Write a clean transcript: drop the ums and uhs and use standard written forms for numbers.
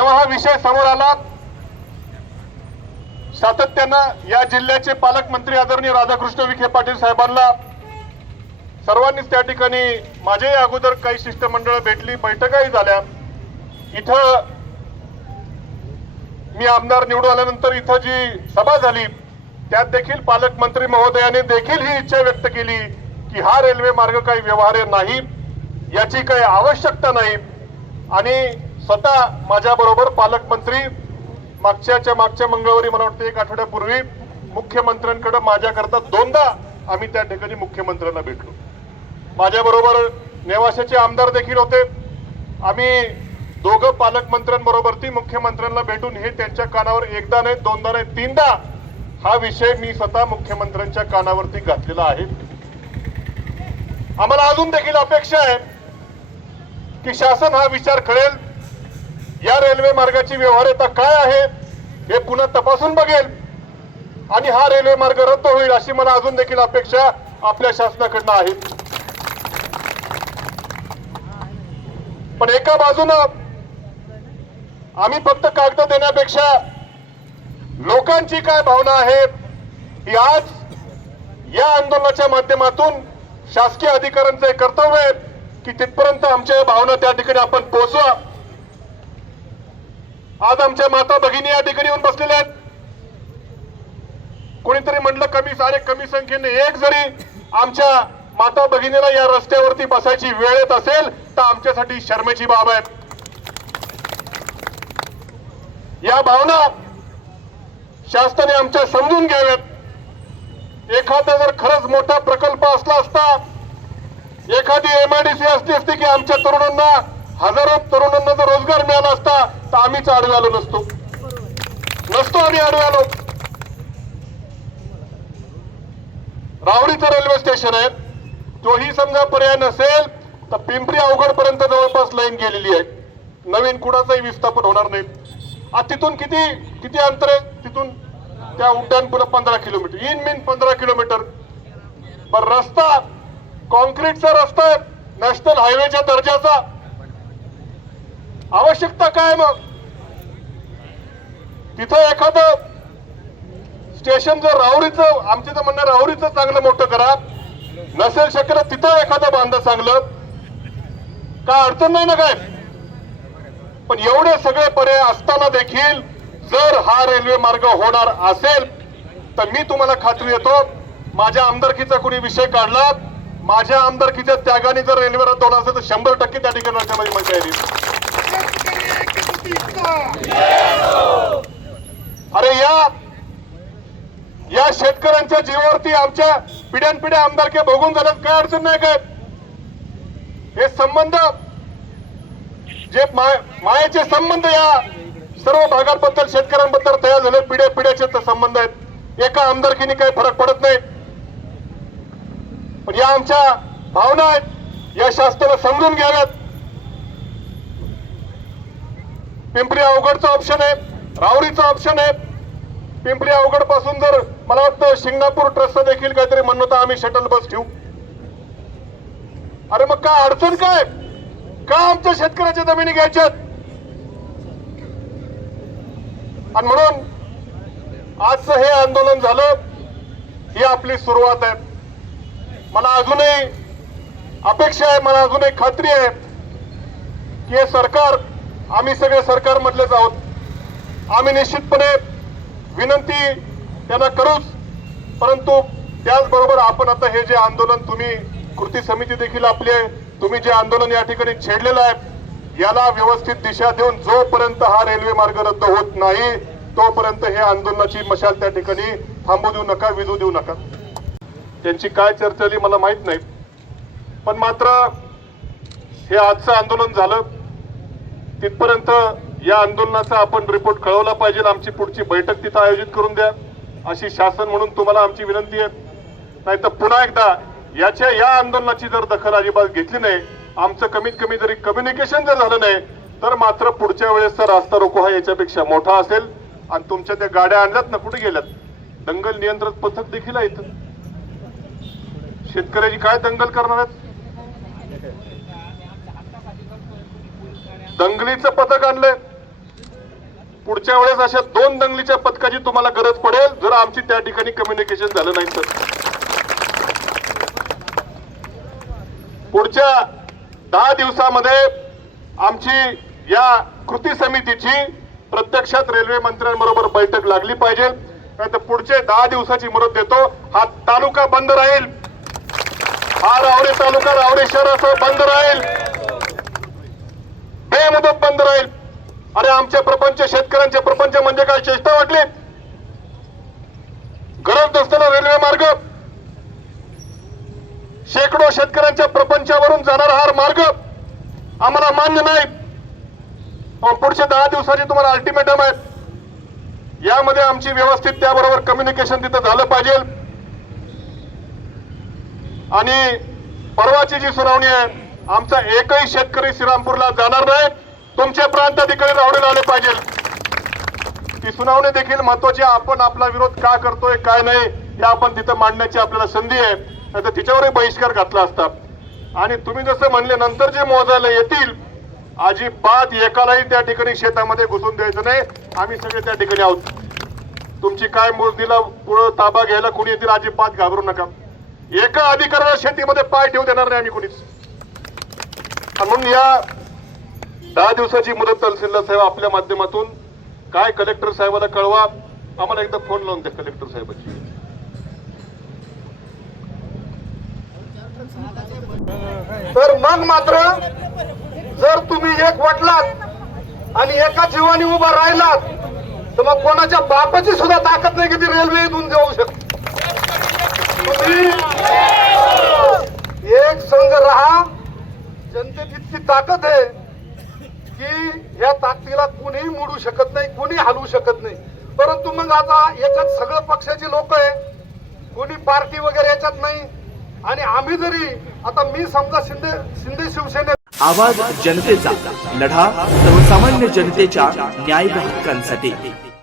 जेव्हा हा विषय समोर आला, सातत्यानं या जिल्ह्याचे पालकमंत्री आदरणीय राधाकृष्ण विखे पाटील साहेबांना सर्वांनीच त्या ठिकाणी माझ्याही अगोदर काही शिष्टमंडळ भेटली, बैठकाही झाल्या. इथं मी आमदार निवडून आल्यानंतर इथं जी सभा झाली त्यात देखील पालकमंत्री महोदयाने देखील ही इच्छा व्यक्त केली की हा रेल्वे मार्ग काही व्यवहार्य नाही, याची काही आवश्यकता नाही. आणि स्वतः माझ्या बरोबर पालकमंत्री मागच्या मंगळवारी, मला वाटतं 1 आठवड्यापूर्वी, मुख्यमंत्र्यांकडे माझ्याकरता 2दा आम्ही त्या ठिकाणी मुख्यमंत्र्यांना भेटलो. माझ्या बरोबर नेवाशाचे आमदार देखील होते. आम्ही दोघं पालकमंत्र्यांबरोबर ती मुख्यमंत्र्यांना भेटून हे त्यांच्या कानावर 1दा नाही, 2दा नाही, 3दा हा विषय मी स्वतः मुख्यमंत्र्यांच्या कानावरती घातलेला आहे. आम्हाला अजून देखील अपेक्षा आहे की शासन हा विचार करेल, या रेल्वे मार्गाची व्यवहार्यता काय आहे हे पुन्हा तपासून बघेल आणि हा रेल्वे मार्ग रद्द होईल अशी मला अजून देखील अपेक्षा आपल्या शासनाकडनं आहे. पण एका बाजूनं आम्ही फक्त कागद देण्यापेक्षा लोकांची काय भावना आहे ही आज या आंदोलनाच्या माध्यमातून शासकीय अधिकाऱ्यांचे कर्तव्य आहे की तिथपर्यंत आमच्या भावना त्या ठिकाणी आपण पोहोचवा. आज आमच्या माता भगिनी या ठिकाणी येऊन बसलेल्या आहेत. कोणीतरी म्हटलं कमी संख्येने एक जरी आमच्या माता भगिनीला या रस्त्यावरती बसायची वेळ येत असेल तर आमच्यासाठी शर्मेची बाब आहे. या भावना शासनाने आमच्या समजून घ्याव्यात. एखादा जर खरंच मोठा प्रकल्प असला असता, एखादी MIDC असली असती की आमच्या तरुणांना, हजारो तरुणांना जर रोजगार मिळाला असता तर आम्हीच आडवे आलो नसतो आम्ही आडवे आलो. रावडीचं रेल्वे स्टेशन आहे, तोही समजा पर्याय नसेल तर पिंपरी अवघड पर्यंत जवळपास लाईन गेलेली आहे. नवीन कुणाचाही विस्थापन होणार नाही. आज तिथून किती अंतर आहे? तिथून त्या उड्डाणपुला 15 किलोमीटर, इन 15 किलोमीटर. पण रस्ता कॉन्क्रीटचा रस्ता आहे, नॅशनल हायवेच्या दर्जाचा. आवश्यकता काय मग? तिथं एखादं स्टेशन जर राहुरीचं, आमचं तर म्हणणं राहुरीचं चांगलं मोठं करा, नसेल शक्य तिथं एखादं बांधा चांगलं, काय अडचण नाही ना काय. पण एवढे सगळे पर्याय असताना देखील जर हा रेल्वे मार्ग होणार असेल तर मी तुम्हाला खात्री देतो, माझ्या आमदारकीचा कोणी विषय काढला, माझ्या आमदारकीच्या त्यागाने जर रेल्वे रद्द होणार असेल तर 100% त्या ठिकाणी राज्यामध्ये मजा येईल. अरे या शेतकऱ्यांच्या जीवावरती आमच्या पिढ्यानपिढ्या आमदारकी भोगून झाल्यात, काय अडचण नाही काय. हे संबंध जे मायेचे संबंध या सर्व भागांबद्दल, शेतकऱ्यांबद्दल तयार झाले, पिढ्याचे संबंध आहेत. एका आमदारकीने काही फरक पडत नाही. पण या आमच्या भावना आहेत, या शासनाला समजून घ्याव्यात. पिंपरी अवघडचा ऑप्शन आहे, राहुरीचा ऑप्शन आहे. पिंपरी अवघड पासून जर मला वाटतं शिंगणापूर ट्रस्टचं देखील काहीतरी म्हणणं होतं आम्ही शटल बस ठेवू. अरे मग काय अडचण काय? का आमच्या शेतकऱ्याच्या जमिनी घ्यायच्यात? आणि म्हणून आजचं हे आंदोलन झालं, ही आपली सुरुवात आहे. मला अजूनही अपेक्षा आहे, मला अजूनही खात्री आहे की हे सरकार, आम्ही सगळे सरकारमधलेच आहोत. आम्ही निश्चितपणे विनंती त्यांना करूच, परंतु त्याचबरोबर आपण आता हे जे आंदोलन, तुम्ही कृती समिती देखील आपली आहे, तुम्ही जे आंदोलन या ठिकाणी छेडलेलं आहे याला व्यवस्थित दिशा देऊन जोपर्यंत हा रेल्वे मार्ग रद्द होत नाही तोपर्यंत हे आंदोलनाची मशाल त्या ठिकाणी थांबू देऊ नका, विझू देऊ नका. त्यांची काय चर्चा झाली मला माहित नाही, पण मात्र हे आजचं आंदोलन झालं तिथपर्यंत या आंदोलनाचा आपण रिपोर्ट कळवला पाहिजे. आमची पुढची बैठक तिथं आयोजित करून द्या अशी शासन म्हणून तुम्हाला आमची विनंती आहे. नाहीतर पुन्हा एकदा या आंदोलनाची जर दखल अजिबात घेतली नाही, आमचं कमीत कमी जरी कम्युनिकेशन जर झालं नाही तर मात्र पुढच्या वेळेसचा रास्ता रोको हा याच्यापेक्षा मोठा असेल. आणि तुमच्या त्या गाड्या आणल्यात ना, कुठे गेल्यात? दंगल नियंत्रण पथक देखील आहे इथं. शेतकऱ्याची काय दंगल करणार आहेत? दंगलीचं पथक आणलंय. पुढच्या वेळेस अशा 2 दंगलीच्या पथकाची तुम्हाला गरज पडेल जर आमची त्या ठिकाणी कम्युनिकेशन झालं नाही तर. पुढच्या 10 दिवसामध्ये आमची या कृती समितीची प्रत्यक्षात रेल्वे मंत्र्यांबरोबर बैठक लागली पाहिजे. नाही तर पुढचे 10 दिवसाची मुदत देतो. हा तालुका बंद राहील, हा रावरी तालुका रावरी शहरासह बंद राहील, बेमुदत बंद राहील. अरे आमचे प्रपंच, शेतकऱ्यांचे प्रपंच म्हणजे काय चेष्टा वाटली? गरज नसताना रेल्वे मार्ग, शेकडो शेतकऱ्यांच्या प्रपंचावरून जाणारा हा मार्ग आम्हाला मान्य नाही. पुढच्या 10 दिवसाची तुम्हाला अल्टिमेटम आहे. यामध्ये आमची व्यवस्थित त्याबरोबर कम्युनिकेशन तिथं झालं पाहिजे. आणि परवाची जी सुनावणी आहे, आमचा एकही शेतकरी श्रीरामपूरला जाणार नाही. तुमचे प्रांताधिकारी रावडीला आले पाहिजे. ती सुनावणी देखील महत्वाची. आपण आपला विरोध का करतोय काय नाही हे आपण तिथं मांडण्याची आपल्याला संधी आहे. नाहीतर तिच्यावरही बहिष्कार घातला असता. आणि तुम्ही जसं म्हणले नंतर जे मोजायला येतील, अजिबात एकालाही त्या ठिकाणी शेतामध्ये घुसून द्यायचं नाही. आम्ही सगळे त्या ठिकाणी आहोत. तुमची काय मोजणीला पुढं ताबा घ्यायला कोणी येतील, अजिबात घाबरू नका. एका अधिकाऱ्याला शेतीमध्ये पाय ठेवू देणार नाही आम्ही कोणीच. म्हणून या 10 दिवसाची मुदत तहसीलदार साहेब आपल्या माध्यमातून काय कलेक्टर साहेबाला कळवा. आम्हाला एकदा फोन लावून द्या कलेक्टर साहेबांची. तर मग मात्र जर तुम्ही एक वटलात आणि एका जीवानी उभा राहिलात तर मग कोणाच्या बापाची सुद्धा ताकद नाही की ती रेल्वे इथून जाऊ शकते. तुम्ही एक संघ राहा. जनतेत इतकी ताकद आहे की या ताकदीला कुणीही मोडू शकत नाही, कुणी हलवू शकत नाही. परंतु मग आता याच्यात सगळं पक्षाची लोक आहे, कोणी पार्टी वगैरे याच्यात नाही. आणि आम्ही जरी आता मी समजा शिंदे शिवसेने आवाज जनतेचा, लढा सर्वसामान्य जनतेच्या न्याय हक्कांसाठी.